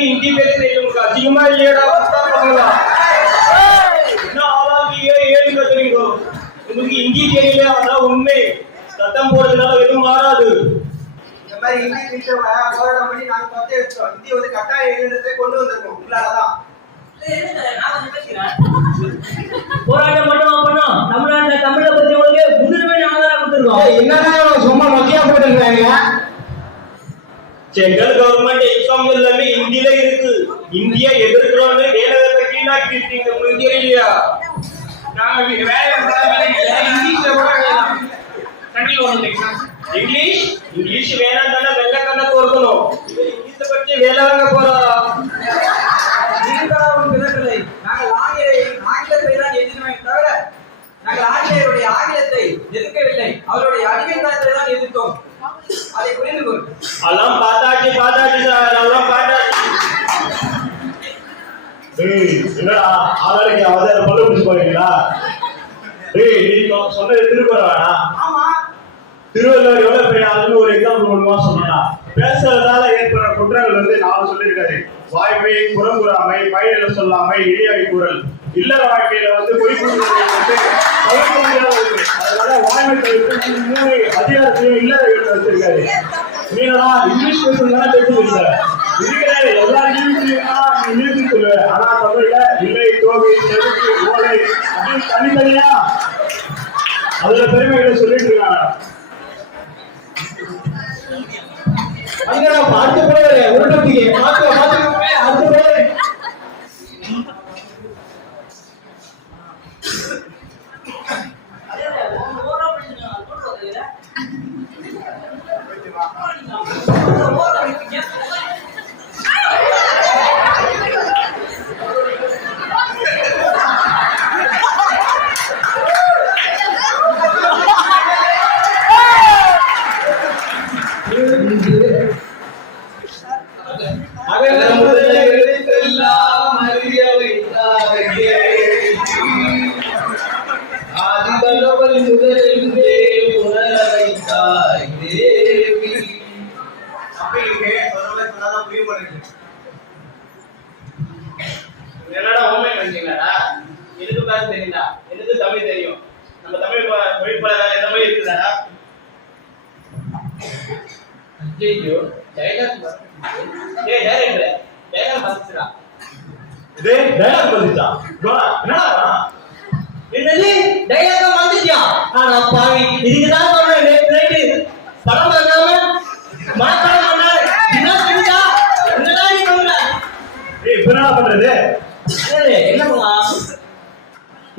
हिंदी அதிகமா இல்லையடா உங்களுக்கு ஹிந்தி தெரியல அதான் உண்மை. சட்டம் போடுறதுனால எதுவும் மாறாது. இந்த மாதிரி ஹிந்தி டீச்சர்ல போராட்டம் பண்ணி நாங்க பத்தி எடுத்தோம். ஹிந்தி வந்து கட்டாய எழுதுறதை கொண்டு வந்திருக்கோம். உங்களாலதான் போராட்டம் மட்டும் பண்ணோம். தமிழ்நாட்டுல தமிழை பத்தி உங்களுக்கு முன்னுரிமை நாங்க தான் கொடுத்துருக்கோம். என்னன்னா சும்மா மத்தியா போட்டுருக்காங்க. சென்ட்ரல் கவர்மெண்ட் எக்ஸாம் எல்லாமே ஹிந்தில இருக்கு. இந்தியா எதிர்க்கிறோம்னு வேலை கீழாக்கி இருக்கீங்க. உங்களுக்கு தெரியலையா? நாங்க வேலை இங்கிலீஷ்ல கூட எழுதலாம். இங்கிலீஷ் வேணாம் தானே வெள்ள கண்ண தோற்கணும். இங்கிலீஷ் பற்றி வேலை வாங்க போறோம். நாங்கள் ஆங்கிலத்தை தான் எதிர்மை தவிர நாங்கள் ஆங்கிலேயருடைய ஆங்கிலத்தை எதிர்க்கவில்லை. அவருடைய அடிமைத்தனத்தை தான் எதிர்த்தோம். அதை புரிந்து கொள். எல்லாம் பார்த்தாச்சு சார், எல்லாம் பார்த்தாச்சு. என்னடா ஆளாளுக்கு அவதாரம் கொண்டு பிடிச்சு போறீங்களா? நீ சொன்னது திருக்குறள் வேணா? ஆமா, திருவள்ளுவர் எவ்வளவு பெரிய ஆளுன்னு ஒரு எக்ஸாம்பிள் ஒண்ணுமா சொன்னா, பேசுறதால ஏற்படுற குற்றங்கள் வந்து 4 சொல்லியிருக்காரு. வாய்மை, புறங்குறாமை, பயனில சொல்லாமை, இழியாய் கூறல். இல்லற வாழ்க்கையில வந்து பொய் கூறுவது வந்து தவிர்க்க முடியாத இருக்கு. அதனால வாய்மை தவிர்த்து 3 அதிகாரத்தையும் இல்லற வீட்டுல வச்சிருக்காரு. நீங்களா இங்கிலீஷ் பேசுறதுனால பேசுறீங்க. இருக்கிற எல்லா இங்கிலீஷ் சொல்லுவ, ஆனா தமிழ்ல இல்லை, தோகை, செதுக்கு, ஓலை அப்படின்னு தனித்தனியா அதுல பெருமைகளை சொல்லிட்டு இருக்காங்க. அடுத்த போய் உருட்டத்துக்கு அடுத்த போய் என்னடா ஹோம்ஒர்க் பண்ணிட்டீங்களா? எனக்கு பேச தெரியுதா? எனக்கு தமிழ் தெரியும். நம்ம தமிழ் மொழிப்பாளர் என்ன மாதிரி இருக்குதா? ஐயோ டைலாக் டேய் டைரக்டர் டைலாக் வந்துச்சுடா. டேய் டைலாக் வந்துச்சா? என்னடா என்னது டைலாக் வந்துச்சியா? ஆனா பாவி இதுக்கு தான் சொல்றேன். நைட் படம் பார்க்காம மாட்டாம பண்ணாரு. என்ன செஞ்சா? என்னடா நீ பண்ற? ஏய் இப்ப என்ன பண்றது? என்னமா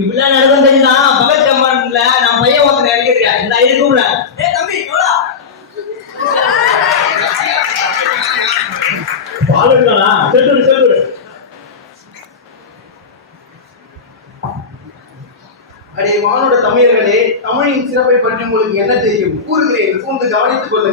இப்படிலாம் நடக்கும் தெரியுதா? பகல் கம்மான்ல நான் பையன் ஒருத்தன் இறங்கிருக்கேன். இந்த ஐடி கூப்பிட ஏய் தம்பி எவ்வளோ பால் இருக்கானா? செல்லு அடே வானோட தமிழர்களே, தமிழின் சிறப்பை பற்றி உங்களுக்கு என்ன தெரியும் கூறுகிறேன், கூர்ந்து கவனித்துக் கொள்ளுங்கள்.